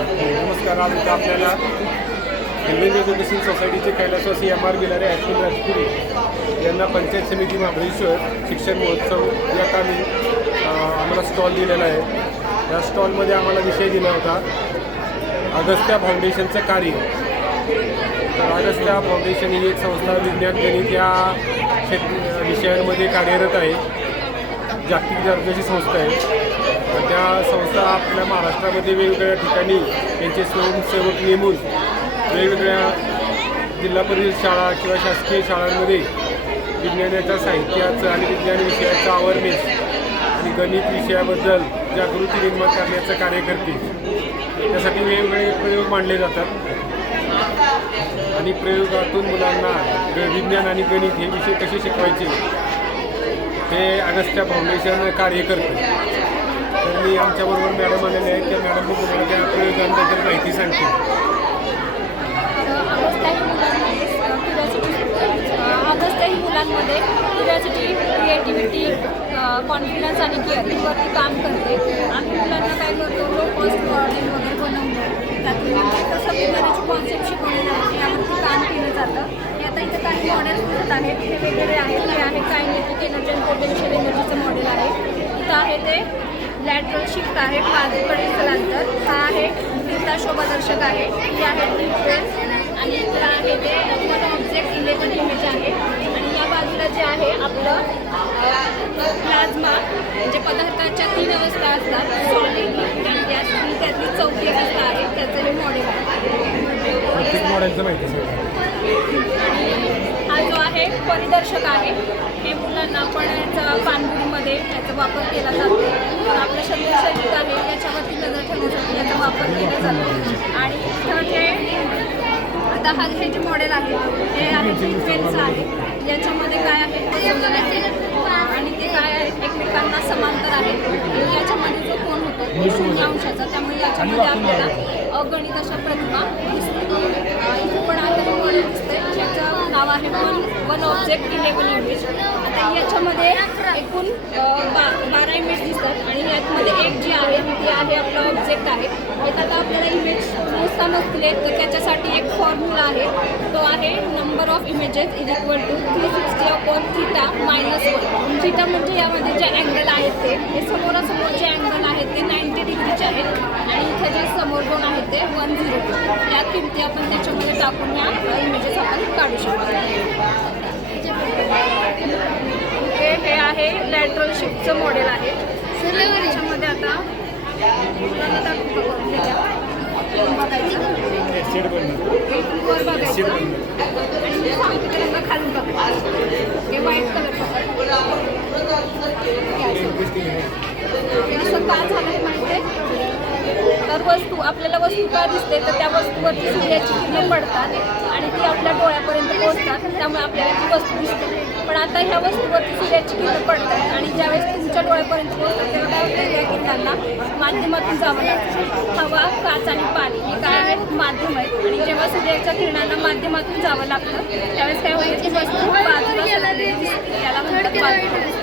नमस्कार आज इथं आपल्याला हेल्मेट एज्युकेशन सोसायटीचे कैलासवासी एम आर गिलारे अश्विन राजपुरी यांना पंचायत समिती महाबळेश्वर शिक्षण महोत्सव या कामी आम्हाला स्टॉल दिलेला आहे. या स्टॉलमध्ये आम्हाला विषय दिला होता अगस्त्या फाउंडेशनचं कार्य. तर अगस्त्या फाउंडेशन ही एक संस्था विज्ञान गणित या क्षेत्र विषयांमध्ये कार्यरत आहे. जागतिक दर्जाची संस्था आहे. त्या संस्था आपल्या महाराष्ट्रामध्ये वेगवेगळ्या ठिकाणी यांचे स्वयंसेवक नेमून वेगवेगळ्या जिल्हा परिषद शाळा किंवा शासकीय शाळांमध्ये विज्ञानाच्या साहित्याचं आणि विज्ञान विषयाचं अवेअरनेस आणि गणित विषयाबद्दल जागृती निर्माण करण्याचं कार्य करते. त्यासाठी वेगवेगळे प्रयोग मांडले जातात. आणि प्रयोगातून मुलांना विज्ञान आणि गणित हे विषय कसे शिकवायचे हे अगस्त्या फाउंडेशन कार्य करतं. तर मी आमच्याबरोबर मॅडम आलेले आहेत. त्या मॅडम तुम्हाला त्या प्रयोगांबद्दल माहिती सांगते. अगस्त्याही मुलांमध्ये क्युरियासिटी क्रिएटिव्हिटी कॉन्फिडन्स आणि केअरिंगवरती काम करते. आम्ही मुलांना काय करतो लो कॉस्ट मॉडेल वगैरे बनवतो. त्यातून कसं विज्ञानाची कॉन्सेप्ट शिकवलेलं आहे यावरती काम केलं जातं. हे आता इथे काही मॉडेल्स दिसत आहेत ते वेगवेगळे आहेत. हे आहे काय कायनेटिक एनर्जी आणि पोटेन्शियल एनर्जीचं मॉडेल आहे. इथं आहे ते लॅटरल शिफ्ट आहे बाजूकडे स्थलांतर. हा आहे फिरता शोभादर्शक आहे. ही आहे डिफरन्स आणि इथं आहे ते वन ऑब्जेक्ट इलेवन इमेज आहे. आणि या बाजूला जे आहे आपलं प्लाझ्मा म्हणजे पदार्थाच्या तीन अवस्था असतात. सॉलिड आणि त्यातली चौथी अवस्था आहे. त्याचं हे मॉडेल आहे प्रत्येक मॉडेलचं माहिती सांगा आणि हा जो आहे आहे. हे मुलांना आपण याचा पानगुडीमध्ये याचा वापर केला जातो. आपलं शरीर शरीर आहे याच्यावरती नजर ठेवण्यासाठी याचा वापर केला जातो. आणि इथं जे आता हा हे जे मॉडेल आहे हे आहे फ्रिक्वेन्स आहे. याच्यामध्ये काय आहे? आणि ते काय आहे? एकमेकांना समांतर आहे. याच्यामध्ये जो कोण होतो तो शून्य अंशाचा त्यामुळे याच्यामध्ये आपल्याला अगणित अशा प्रतिमा दिसते. अ, इथे पण आता मॉडेल दिसते ज्याचं आहे. One one object eleven image आता याच्यामध्ये एकूण बा बारा इमेज दिसतात आणि यातमध्ये एक जी आहे ती आहे आपला ऑब्जेक्ट आहे. एखादा आपल्याला इमेज मोजता नसले तर त्याच्यासाठी एक फॉर्म्युला आहे. तो आहे number of images is equal to three sixty upon theta minus one theta म्हणजे यामध्ये जे अँगल आहेत ते हे समोरासमोर जे अँगल आहेत ते नाईंटी डिग्रीचे आहेत आणि इथे जे समोर दोन आहेत ते वन झिरो टू या किमती आपण त्याच्यामध्ये टाकून या इमेजेस आपण काढू शकतो. हे हे आहे लॅटरल शिफ्टचं मॉडेल आहे. त्याच्यामध्ये आता. बघायचं. आणि खालून बघायचं हे व्हाईट कलर असं का झालं हे माहिती आहे तर वस्तू आपल्याला वस्तू का दिसते? तर त्या वस्तूवरती सूर्याची किरणं पडतात आणि ती आपल्या डोळ्यापर्यंत पोहोचतात. त्यामुळे आपल्याला ती वस्तू दिसते. पण आता ह्या वस्तूवरती सूर्याची किरणं पडतात आणि ज्यावेळेस तुमच्या डोळ्यापर्यंत पोहोचतात तेव्हा काय होतं? या किरणांना माध्यमातून जावं लागतं. हवा काच आणि पाणी हे काय आहेत? माध्यम आहेत. आणि जेव्हा सूर्याच्या किरणांना माध्यमातून जावं लागतं त्यावेळेस काय होईल की वस्तू बाजूला त्याला म्हणतात